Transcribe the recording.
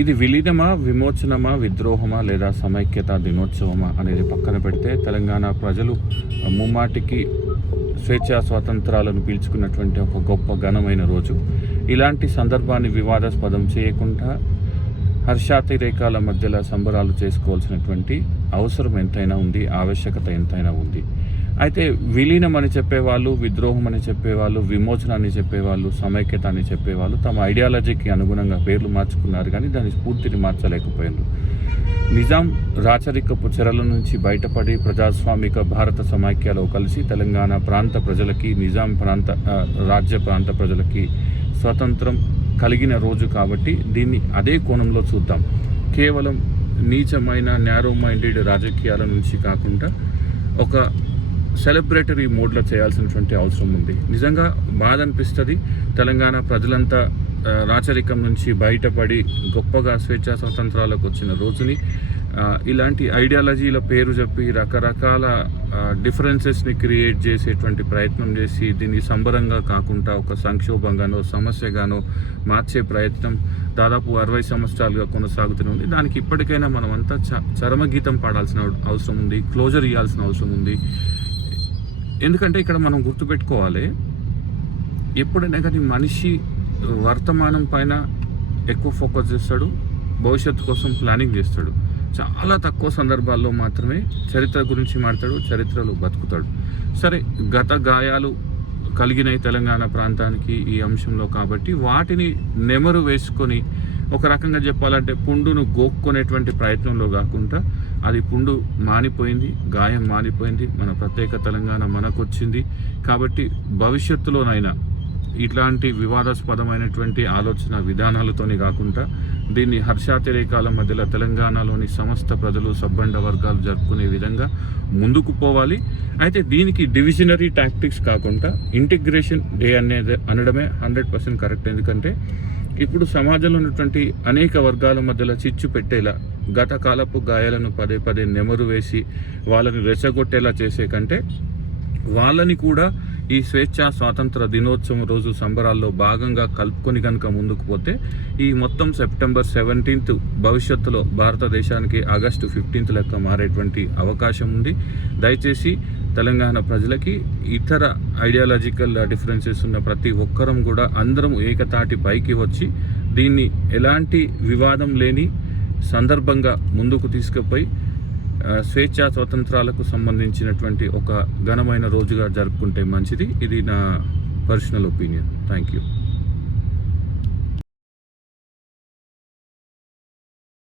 ఇది విలీనమా, విమోచనమా, విద్రోహమా లేదా సమైక్యతా దినోత్సవమా అనేది పక్కన పెడితే తెలంగాణ ప్రజలు ముమ్మాటికి స్వేచ్ఛా స్వాతంత్రాలను పీల్చుకున్నటువంటి ఒక గొప్ప ఘనమైన రోజు. ఇలాంటి సందర్భాన్ని వివాదాస్పదం చేయకుండా హర్షాతిరేకాల మధ్యలో సంబరాలు చేసుకోవాల్సినటువంటి అవసరం ఎంతైనా ఉంది, ఆవశ్యకత ఎంతైనా ఉంది. అయితే విలీనం అని చెప్పేవాళ్ళు, విద్రోహం అని చెప్పేవాళ్ళు, విమోచన అని చెప్పేవాళ్ళు, సమైక్యత అని చెప్పేవాళ్ళు తమ ఐడియాలజీకి అనుగుణంగా పేర్లు మార్చుకున్నారు, కానీ దాని స్ఫూర్తిని మార్చలేకపోయారు. నిజాం రాచరికపు చెరల నుంచి బయటపడి ప్రజాస్వామిక భారత సమైక్యలో కలిసి తెలంగాణ ప్రాంత ప్రజలకి, నిజాం రాజ్య ప్రాంత ప్రజలకి స్వతంత్రం కలిగిన రోజు కాబట్టి దీన్ని అదే కోణంలో చూద్దాం. కేవలం నీచమైన న్యారో మైండెడ్ రాజకీయాల నుంచి కాకుండా ఒక సెలబ్రేటరీ మోడ్లో చేయాల్సినటువంటి అవసరం ఉంది. నిజంగా బాధ అనిపిస్తుంది. తెలంగాణ ప్రజలంతా రాచరికం నుంచి బయటపడి గొప్పగా స్వేచ్ఛా స్వతంత్రాలకు వచ్చిన రోజుని ఇలాంటి ఐడియాలజీల పేరు చెప్పి రకరకాల డిఫరెన్సెస్ని క్రియేట్ చేసేటువంటి ప్రయత్నం చేసి దీన్ని సంబరంగా కాకుండా ఒక సంక్షోభంగానో సమస్యగానో మార్చే ప్రయత్నం దాదాపు 60 సంవత్సరాలుగా కొనసాగుతూనే ఉంది. దానికి ఇప్పటికైనా మనమంతా చరమగీతం పాడాల్సిన అవసరం ఉంది, క్లోజర్ ఇవ్వాల్సిన అవసరం ఉంది. ఎందుకంటే ఇక్కడ మనం గుర్తుపెట్టుకోవాలి, ఎప్పుడైనా కానీ మనిషి వర్తమానం పైన ఎక్కువ ఫోకస్ చేస్తాడు, భవిష్యత్తు కోసం ప్లానింగ్ చేస్తాడు. చాలా తక్కువ సందర్భాల్లో మాత్రమే చరిత్ర గురించి మాట్లాడు, చరిత్రలో బతుకుతాడు. సరే, గత గాయాలు కలిగినాయి తెలంగాణ ప్రాంతానికి ఈ అంశంలో కాబట్టి వాటిని నెమరు వేసుకొని ఒక రకంగా చెప్పాలంటే పుండును గోక్కొనేటువంటి ప్రయత్నంలో కాకుండా అది పుండు మానిపోయింది, గాయం మానిపోయింది, మన ప్రత్యేక తెలంగాణ మనకొచ్చింది కాబట్టి భవిష్యత్తులోనైనా ఇట్లాంటి వివాదాస్పదమైనటువంటి ఆలోచన విధానాలతోనే కాకుండా దీన్ని హర్షాతిరేకాల మధ్యలో తెలంగాణలోని సమస్త ప్రజలు, సబ్బండ వర్గాలు జరుపుకునే విధంగా ముందుకు పోవాలి. అయితే దీనికి డివిజనరీ టాక్టిక్స్ కాకుండా ఇంటిగ్రేషన్ డే అనేది అనడమే 100% కరెక్ట్. ఎందుకంటే ఇప్పుడు సమాజంలో ఉన్నటువంటి అనేక వర్గాల మధ్యలో చిచ్చు పెట్టేలా, గత కాలపు గాయాలను పదే పదే నెమరు వేసి వాళ్ళని రెచ్చగొట్టేలా చేసే కంటే వాళ్ళని కూడా ఈ స్వేచ్ఛా స్వాతంత్ర దినోత్సవం రోజు సంబరాల్లో భాగంగా కలుపుకొని కనుక ముందుకు పోతే ఈ మొత్తం సెప్టెంబర్ 17th భవిష్యత్తులో భారతదేశానికి ఆగస్టు 15th లెక్క మారేటువంటి అవకాశం ఉంది. దయచేసి తెలంగాణ ప్రజలకి ఇతర ఐడియాలజికల్ డిఫరెన్సెస్ ఉన్న ప్రతి ఒక్కరం కూడా అందరం ఏకతాటి పైకి వచ్చి దీన్ని ఎలాంటి వివాదం లేని సందర్భంగా ముందుకు తీసుకుపోయి స్వేచ్ఛా స్వతంత్రాలకు సంబంధించినటువంటి ఒక ఘనమైన రోజుగా జరుపుకుంటే మంచిది. ఇది నా పర్సనల్ ఒపీనియన్. Thank you.